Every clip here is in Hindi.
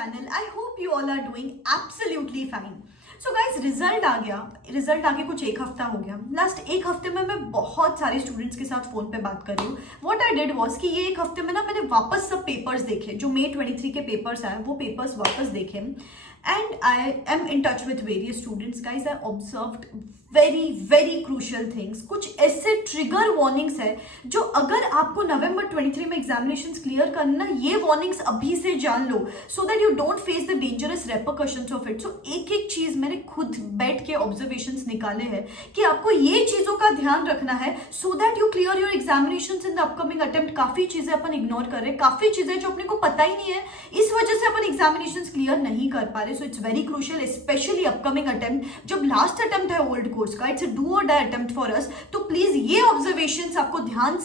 channel. I hope you all are doing absolutely fine. So guys, result आ गया. रिजल्ट आके कुछ एक हफ्ता हो गया. लास्ट एक हफ्ते में मैं बहुत सारे स्टूडेंट्स के साथ फोन पे बात कर रही हूँ. व्हाट आई डिड वाज कि ये एक हफ्ते में ना मैंने वापस सब पेपर्स देखे जो मई 23 के पेपर्स आए, वो पेपर्स वापस देखे and I M in touch with various students. Guys I observed very crucial things. कुछ ऐसे ट्रिगर वार्निंग्स है जो अगर आपको नवंबर 23 में एग्जामिनेशंस क्लियर करना, ये वार्निंग्स अभी से जान लो so that you don't face the dangerous repercussions of it. So एक एक चीज मैंने खुद बैठ के ऑब्जर्वेशंस निकाले हैं कि आपको ये चीजों का ध्यान रखना है सो that you clear your examinations in the upcoming attempt. काफी चीजें अपन इग्नोर कर रहे हैं, काफी चीजें जो अपने को पता ही नहीं है, इस वजह से अपन एग्जामिनेशंस क्लियर नहीं कर पा रहे. So it's very crucial, specially upcoming attempt. जब लास्ट अटेम्प्ट है ओल्ड कोर्स का, it's a do or die attempt for us. तो प्लीज ये ऑब्जर्वेशंस आपको ध्यान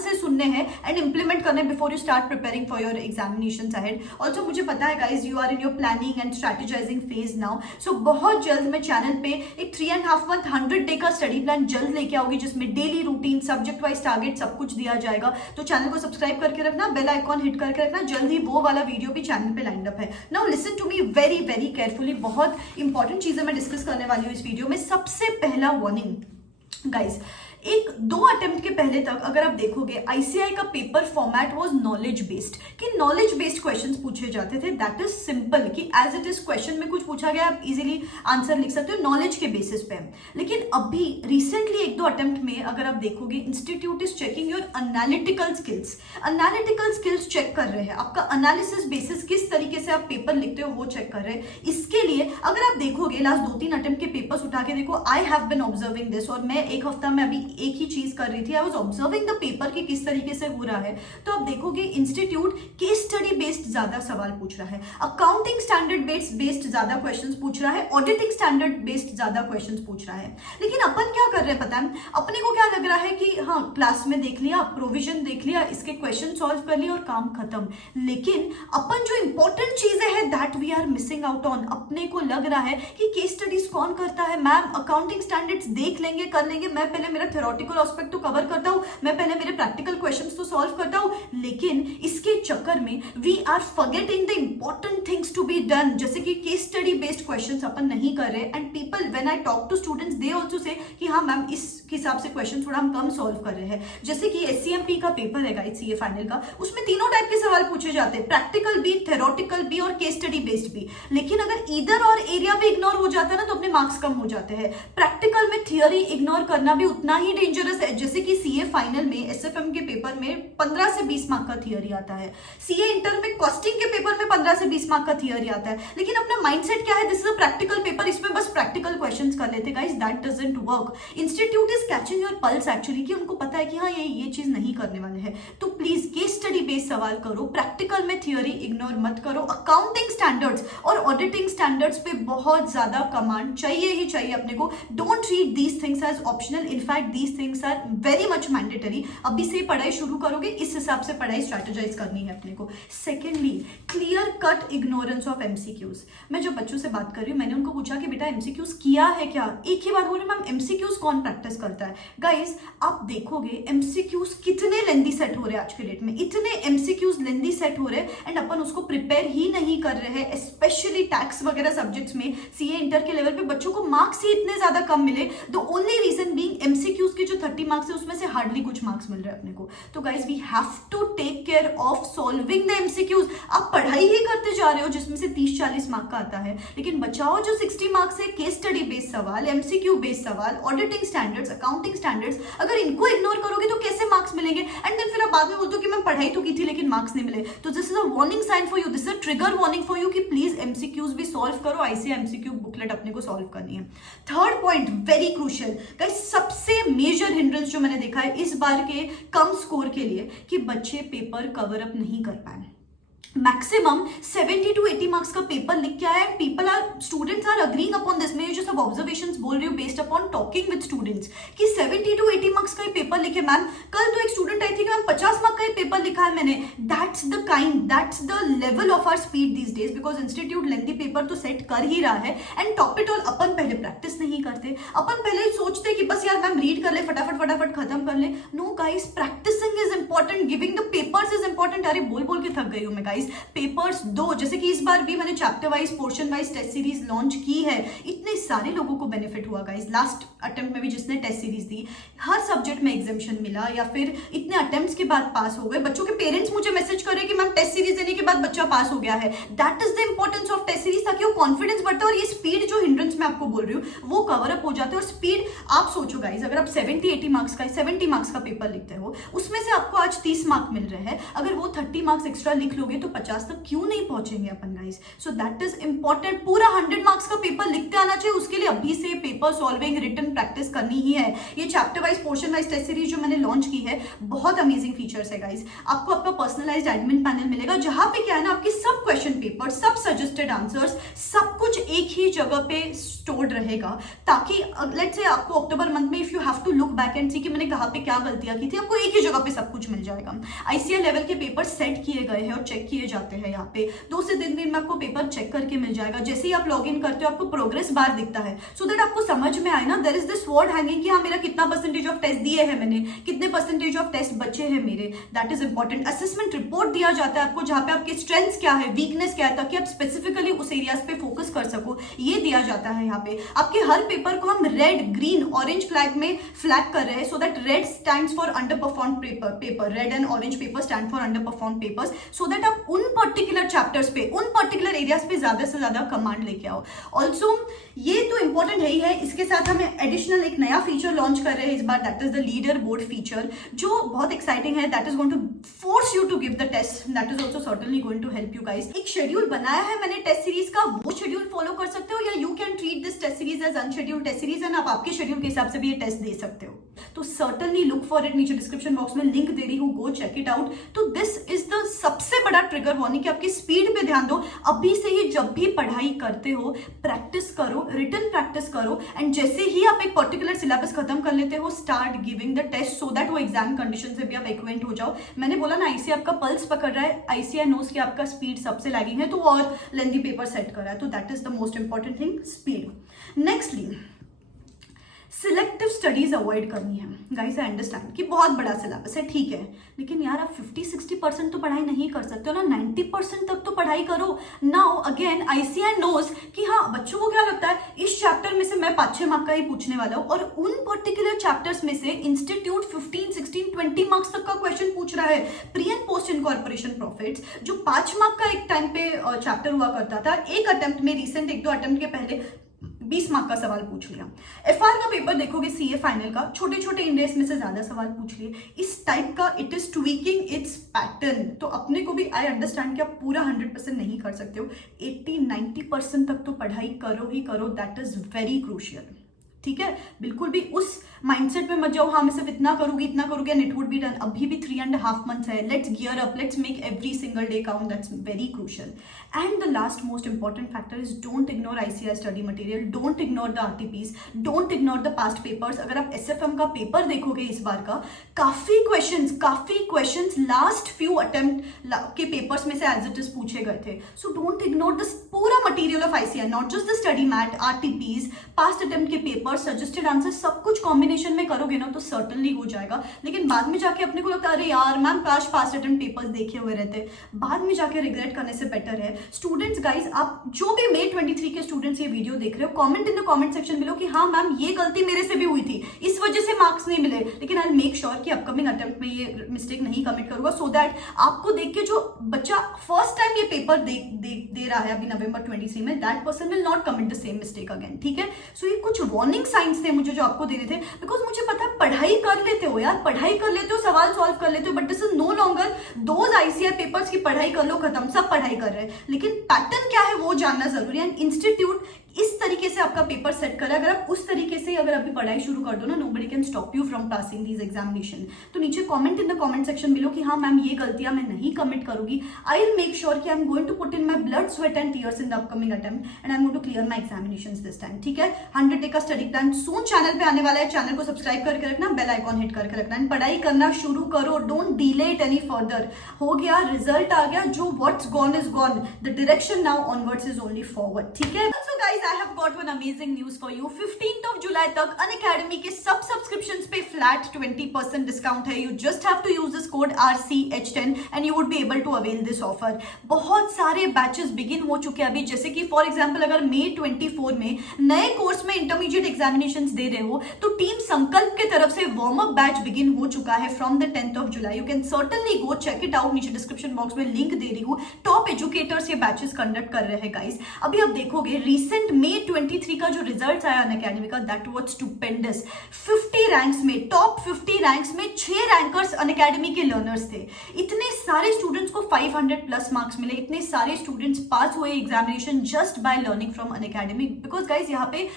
से सुनने हैं एंड इंप्लीमेंट करने before you start preparing for your examinations ahead. Also मुझे पता है guys you are in your planning and strategizing phase now. So बहुत जल्द मैं चैनल पे एक 3.5 month 100 डे का स्टडी प्लान जल्द लेके आऊंगी जिसमें daily routine, subject wise target सब कुछ दिया जाएगा. तो चैनल को सब्सक्राइब करके रखना, बेल आइकॉन हिट करके रखना. जल्द ही वो वाला वीडियो भी चैनल पे लाइंड अप है. Now listen to me very carefully. बहुत इंपॉर्टेंट चीजें मैं डिस्कस करने वाली हूँ इस वीडियो में. सबसे पहला वार्निंग गाइज, एक दो अटेम्प्ट के पहले तक अगर आप देखोगे आईसीआई का paper format was knowledge based, कि नॉलेज बेस्ड क्वेश्चंस पूछे जाते थे. दैट इज सिंपल कि एज इट इज क्वेश्चन में कुछ पूछा गया आप इजीली आंसर लिख सकते हो नॉलेज के बेसिस पे. लेकिन अभी रिसेंटली एक दो अटेम्प्ट में अगर आप देखोगे, institute is checking your analytical skills. Analytical skills check कर रहे हैं, आपका एनालिसिस बेसिस किस तरीके से आप पेपर लिखते हो वो चेक कर रहे हैं. इसके लिए अगर आप देखोगे लास्ट 2-3 अटेम्प्ट के पेपर्स उठा के देखो, I have been observing this. और मैं एक हफ्ता में अभी एक ही चीज कर रही थी, I was observing the paper कि किस तरीके से हो रहा है. तो आप देखोगे इंस्टीट्यूट केस स्टडी बेस्ड ज्यादा सवाल पूछ रहा है, अकाउंटिंग स्टैंडर्ड बेस्ड ज्यादा क्वेश्चंस पूछ रहा है, ऑडिटिंग स्टैंडर्ड बेस्ड ज्यादा क्वेश्चंस पूछ रहा है. लेकिन अपन क्या कर रहे हैं पता है, अपने को क्या लग रहा है कि हाँ क्लास में देख लिया, प्रोविजन देख लिया, इसके क्वेश्चन सॉल्व कर लिया और काम खत्म. लेकिन अपन जो इंपॉर्टेंट चीजें हैं that we are missing out on. अपने को लग रहा है कि केस स्टडीज कौन करता है, मैम अकाउंटिंग स्टैंडर्ड्स देख लेंगे, कर लेंगे, मैं पहले मेरा थ्योरेटिकल एस्पेक्ट तो कवर करता हूं, मैं पहले मेरे प्रैक्टिकल क्वेश्चंस तो सॉल्व करता हूं. लेकिन इसके चक्कर में we are forgetting the important things to be done, जैसे कि केस स्टडी बेस्ड क्वेश्चंस अपन नहीं कर रहे. And people when I talk to students they also say कि हाँ मैम इस हिसाब से क्वेश्चन थोड़ा हम कम सॉल्व कर रहे हैं. जैसे कि एससीएमपी का पेपर है गाइस, सीए फाइनल का, उसमें तीनों टाइप के सवाल पूछे जाते हैं, प्रैक्टिकल भी, थ्योरेटिकल भी और केस स्टडी बेस्ड भी. लेकिन अगर ईदर और एरिया पे इग्नोर हो जाता है ना तो अपने मार्क्स कम हो जाते हैं. प्रैक्टिकल में थियोरी इग्नोर करना भी उतना ही डेंजरस है. जैसे कि सीए फाइनल में एसएफएम के पेपर में 15 से 20 मार्क का थियोरी आता है, सीए इंटर में कॉस्टिंग के पेपर में 15 से 20 मार्क का थियोरी आता है. लेकिन अपना माइंडसेट क्या है, this is a practical paper, इसमें बस प्रैक्टिकल क्वेश्चंस कर लेते. Guys that doesn't work. Institute is catching your pulse actually, कि उनको पता है कि हाँ ये चीज नहीं करने वाले हैं. तो प्लीज केस स्टडी बेस्ड सवाल करो, प्रैक्टिकल में थियोरी इग्नोर मत करो. अकाउंटिंग स्टैंडर्ड्स और ऑडिटिंग स्टैंडर्ड्स पे बहुत ज्यादा कमांड चाहिए ही चाहिए अपने को. Don't treat these things as optional, in fact these things are very much mandatory. अभी से पढ़ाई शुरू करोगे, इस हिसाब से पढ़ाई स्ट्रेटेजाइज करनी है अपने को. Secondly, clear cut ignorance of MCQs. मैं जो बच्चों से बात कर रही हूँ, मैंने उनको पूछा कि बेटा एमसीक्यूज किया है क्या, एक ही बात बोल रही मैम एमसीक्यूज कौन प्रैक्टिस करता है. गाइज आप देखोगे एमसीक्यूज कितने लेंदी सेट हो रहे हैं आज के डेट में, इतने एमसीक्यूज लेंदी सेट हो रहे हैं एंड अपन उसको प्रिपेयर ही नहीं कर रहे हैं. स्पेशली टैक्स वगैरह सब्जेक्ट्स में सीए इंटर के लेवल पे बच्चों को मार्क्स ही इतने ज्यादा कम मिले. The only reason being MCQs के जो 30 मार्क्स है उसमें से हार्डली कुछ मार्क्स मिल रहे हैं अपने को. तो guys we have to take care of solving the MCQs. आप पढ़ाई ही करते जा रहे हो जिसमें से 30-40 मार्क का आता है, लेकिन बचाओ जो 60 मार्क्स है केस स्टडी बेस्ड सवाल, एमसीक्यू बेस्ड सवाल, ऑडिटिंग स्टैंडर्ड्स, अकाउंटिंग स्टैंडर्ड्स. अगर इनको इग्नोर करोगे तो कैसे मार्क्स मिलेंगे. एंड देन फिर आप बाद में बोलते हो कि मैं पढ़ाई तो की थी लेकिन मार्क्स नहीं मिले. तो this is a warning sign for you, this is a trigger warning for you कि प्लीज एमसीक्यूज भी सॉल्व करो. आईसीआई एमसीक्यू बुकलेट अपने को सॉल्व करनी है. Third point very crucial guys, सबसे मेजर हिंड्रेंस जो मैंने देखा है इस बार के कम स्कोर के लिए कि बच्चे पेपर कवर अप नहीं कर पाए. मैक्सिमम 70 to 80 मार्क्स का पेपर लिख के आया. People are, students are agreeing upon this. मैं जो सब ऑब्जर्वेशंस बोल रही हूँ based upon talking with students कि 70 to 80 मार्क्स का पेपर लिखे. मैम कल तो एक स्टूडेंट आई थी कि मैम 50 मार्क का पेपर लिखा है मैंने. That's the level of our speed these days, because institute lengthy paper तो सेट कर ही रहा है. एंड टॉप इट ऑल अपन पहले प्रैक्टिस नहीं करते, अपन पहले सोचते कि बस यार मैम रीड कर ले, फटाफट खत्म कर ले. No guys, practising is important, giving the papers is important. अरे बोल के थक गई हूँ मैं गाइस. गाइस, पेपर्स 2, जैसे कि इस बार भी मैंने chapter wise portion wise test series launch की है, इतने सारे लोगों को बेनिफिट हुआ गाइस। लास्ट अटेम्प्ट में भी जिसने टेस्ट सीरीज दी, हर सब्जेक्ट में एग्जामिशन मिला या फिर इतने अटेम्प्ट्स के बाद पास हो गए। बच्चों के पेरेंट्स मुझे मैसेज कर रहे हैं कि मैम टेस्ट सीरीज देने के बाद बच्चा पास हो गया है। That is the importance of test series, ताकि वो कॉन्फिडेंस बढ़ता है और ये स्पीड जो हिंड्रेंस मैं आपको बोल रही हूँ वो कवर अप हो जाता है। और स्पीड आप सोचो गाइस, अगर आप 70 मार्क्स का पेपर लिखते हो, उसमें से आपको आज 30 मार्क मिल रहे हैं, अगर वो 30 मार्क्स एक्स्ट्रा लिख लोगे तो 50 तक क्यों नहीं पहुंचेंगे अपन guys. So that is important. पूरा 100 मार्क्स का पेपर लिखते आना चाहिए, उसके लिए अभी से पेपर सॉल्विंग रिटन प्रैक्टिस करनी ही है। ये chapter wise portion wise test series जो मैंने लॉन्च की है, बहुत अमेजिंग फीचर्स है गाइस। आपको आपका पर्सनलाइज्ड एडमिन पैनल मिलेगा, जहां पे क्या है ना, आपके सब क्वेश्चन पेपर, सब सजेस्टेड आंसर्स, सब कुछ एक ही जगह पे स्टोर्ड रहेगा, ताकि लेट्स से आपको अक्टूबर मंथ में if you have to look back and see कि मैंने कहां पे क्या गलतियां की थी, आपको एक ही जगह पे सब कुछ मिल जाएगा। आईसीआई लेवल के पेपर सेट किए गए हैं और चेक किए जाते हैं। यहाँ पे 2 से 3 दिन में आपको पेपर चेक करके मिल जाएगा। जैसे ही आप लॉग इन करते हो, आपको प्रोग्रेस बार दिखता है, सो दैट आपको समझ में आए ना, there is this word hanging कि हाँ मेरा कितना परसेंटेज ऑफ टेस्ट दिए हैं मैंने, कितने परसेंटेज ऑफ टेस्ट बचे हैं मेरे। That is important. Assessment report दिया जाता है आपको, जहां पे आपके स्ट्रेंथ्स क्या है, वीकनेस क्या है, ताकि आप स्पेसिफिकली उस एरियाज पे फोकस कर सको, ये दिया जाता है। यहाँ पे आपके हर पेपर को हम रेड, ग्रीन, ऑरेंज फ्लैग में फ्लैग कर रहे हैं, so that red stands for under perform paper, red and orange paper stand for under perform papers, so that आप उन पर्टिकुलर चैप्टर्स पे, उन पर्टिकुलर एरियाज पे ज्यादा से ज्यादा कमांड लेके आओ। ऑल्सो ये तो इंपॉर्टेंट है ही है, इसके साथ हम एडिशनल एक नया फीचर लॉन्च कर रहे हैं इस बार, that is the leader board feature, जो बहुत एक्साइटिंग है। That is going to force you to give the test, that is also certainly going to help you guys. एक शेड्यूल बनाया है मैंने टेस्ट सीरीज का, वो शेड्यूल फॉलो कर सकते हो, या you can treat this test series as unscheduled test series, and आप आपके शेड्यूल के हिसाब से भी ये टेस्ट दे सकते हो। तो सर्टेनली लुक फॉर इट, नीचे डिस्क्रिप्शन बॉक्स में लिंक दे रही हूँ, गो चेक इट आउट। तो दिस इज द सबसे बड़ा ट्रिगर वार्निंग कि आपकी स्पीड पे ध्यान दो। अभी से ही जब भी पढ़ाई करते हो, प्रैक्टिस करो, रिटन प्रैक्टिस करो, एंड जैसे ही आप एक पर्टिकुलर सिलेबस खत्म कर लेते हो, start giving the test, so that वो एग्जाम कंडीशन से भी आप एक्वेंट हो जाओ। मैंने बोला ना, आईसीआई आपका पल्स पकड़ रहा है, आईसीआई नोस कि आपका स्पीड सबसे लैगिंग है, तो और लेंथी पेपर सेट कर रहा है, तो that is the most important thing, speed. Nextly selective studies avoid करनी है गाइस। आई अंडरस्टैंड कि बहुत बड़ा सिलेबस है, ठीक है, लेकिन यार आप 50-60% तो पढ़ाई नहीं कर सकते हो ना, 90% तक तो पढ़ाई करो। नाउ अगेन आईसीआई नोज कि हाँ, बच्चों को क्या लगता है इस चैप्टर में से मैं 5-6 मार्क का ही पूछने वाला हूँ, और उन पर्टिकुलर चैप्टर्स में से इंस्टीट्यूट 15-16-20 मार्क्स तक का क्वेश्चन पूछ रहा है। Pre and post incorporation profits जो 5 मार्क का एक टाइम पे चैप्टर हुआ करता था, एक अटेम्प्ट में, रिसेंट 1-2 अटेम्प्ट के पहले 20 मार्क का सवाल पूछ लिया। एफआर का पेपर देखोगे, सीए फाइनल का, छोटे छोटे इंडेक्स में से ज्यादा सवाल पूछ लिए। इस टाइप का it is tweaking it's pattern. तो अपने को भी आई अंडरस्टैंड कि आप पूरा 100% नहीं कर सकते हो, 80-90% तक तो पढ़ाई करो ही करो, दैट इज वेरी क्रूशियल। ठीक है, बिल्कुल भी उस माइंडसेट में मत जाओ, हाँ मैं सिर्फ इतना करूंगी and it would be done. अभी भी 3.5 मंथ्स है, let's gear up, let's make every single day count, that's very crucial. And the last most important factor is don't ignore ICI study material, don't ignore the RTPs, don't ignore the past papers. अगर आप एसएफएम का पेपर देखोगे इस बार का, काफी क्वेश्चंस लास्ट फ्यू अटेम्प्ट के पेपर्स में से एज इट इज पूछे गए थे। सो डोंट इग्नोर दिस पूरा material of ICAI, not just the study mat, RTPs, past attempt के पेपर, सजेस्टेड आंसर, सब कुछ कॉम्बिनेशन में करोगे ना तो सर्टेनली हो जाएगा। लेकिन बाद में जाके अपने को लगता है अरे यार मैम काश पास्ट अटेम्प्ट पेपर्स देखे हुए रहते, बाद में जाके रिग्रेट करने से बेटर है। स्टूडेंट्स गाइस, आप जो भी May 23 के स्टूडेंट्स ये वीडियो देख रहे हो, comment in the comment section below कि हाँ मैम ये गलती मेरे से भी हुई थी, इस वजह से मार्क्स नहीं मिले, लेकिन आई मेक श्योर कि अपकमिंग अटेम्प्ट में ये मिस्टेक नहीं कमिट करूंगा, सो दैट आपको देख के जो बच्चा फर्स्ट टाइम ये पेपर दे रहा है अभी नवंबर 23 में, that person will not commit the same mistake again. ठीक है, सो ये कुछ वार्निंग साइंस थे मुझे जो आपको देने थे, बिकॉज मुझे पता है पढ़ाई कर लेते हो यार, पढ़ाई कर लेते हो, सवाल सॉल्व कर लेते हो, but this is no longer those ICAI papers की पढ़ाई कर लो खत्म, सब पढ़ाई कर रहे हैं, लेकिन पैटर्न क्या है वो जानना जरूरी है। एंड इंस्टीट्यूट इस तरीके से आपका पेपर सेट करें, अगर आप उस तरीके से अगर अभी पढ़ाई शुरू कर दो ना, nobody can stop you from passing these examination. तो नीचे comment in the comment section below कि हाँ मैम ये गलतियां मैं नहीं कमिट करूंगी, आई विल मेक श्योर कि I am going to put in my blood sweat and tears in the upcoming attempt and I am going to clear my examinations this time. ठीक है, 100 डे का स्टडी प्लान सून चैनल पे आने वाला है, चैनल को सब्सक्राइब करके रखना, बेल आइकॉन हिट करके रखना, एंड पढ़ाई करना शुरू करो, don't delay it any further. हो गया, रिजल्ट आ गया, जो what's gone is gone, the direction now onwards is only forward. ठीक है, so guys I have got one amazing news for you. 15th of July तक अनअकैडमी के सब सब्सक्रिप्शंस पे फ्लैट 20% डिस्काउंट है. You just have to use this code RCH10 and you would be able to avail this offer. बहुत सारे बैचेस बिगिन हो चुके हैं अभी, जैसे कि फॉर एग्जांपल अगर मई 24 में नए कोर्स में इंटरमीडिएट एग्जामिनेशंस दे रहे हो तो टीम संकल्प के तरफ से वार्म अप बैच बिगिन हो चुका है from the 10th of July. You can certainly go check it out. नीचे डिस्क्रिप्शन बॉक्स में लिंक दे रही हूँ. टॉप एजुकेटर्स ये बैचेस कंडक्ट कर रहे हैं गाइस. अभी आप देखोगे रिसेंट मई 23 का जो रिजल्ट आया अनअकैडमी का, दैट वाज स्टुपेंडस. 50 रैंक्स में, टॉप 50 रैंक्स में 6 रैंकर्स अनअकैडमी के लर्नर्स थे. इतने सारे स्टूडेंट्स को 500 प्लस मार्क्स मिले. इतने सारे स्टूडेंट्स पास हुए examination just by learning from Unacademy. Because guys यहाँ पे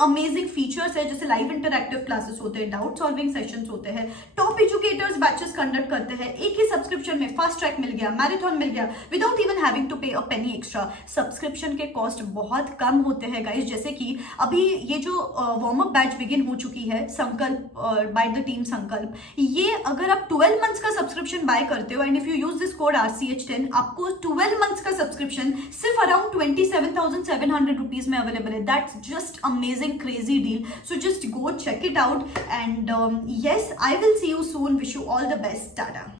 अमेजिंग फीचर्स है, जैसे लाइव इंटरैक्टिव क्लासेस होते हैं, डाउट सॉल्विंग सेशंस होते हैं, टॉप एजुकेटर्स बैचेस कंडक्ट करते हैं. एक ही सब्सक्रिप्शन में फास्ट ट्रैक मिल गया, मैराथन मिल गया, विदाउट इवन हैविंग टू पे अ पेनी एक्स्ट्रा. सब्सक्रिप्शन के कॉस्ट बहुत कम होते हैं गाइस. जैसे कि अभी ये जो वार्म अप बैच बिगिन हो चुकी है संकल्प बाय द टीम संकल्प, ये अगर आप 12 मंथ्स का सब्सक्रिप्शन बाय करते हो and if you use this code RCH10, आपको 12 मंथ्स का सब्सक्रिप्शन सिर्फ अराउंड 27,700 रुपीज में अवेलेबल है. That's just amazing crazy deal. So just go check it out and yes, I will see you soon. Wish you all the best. Tada.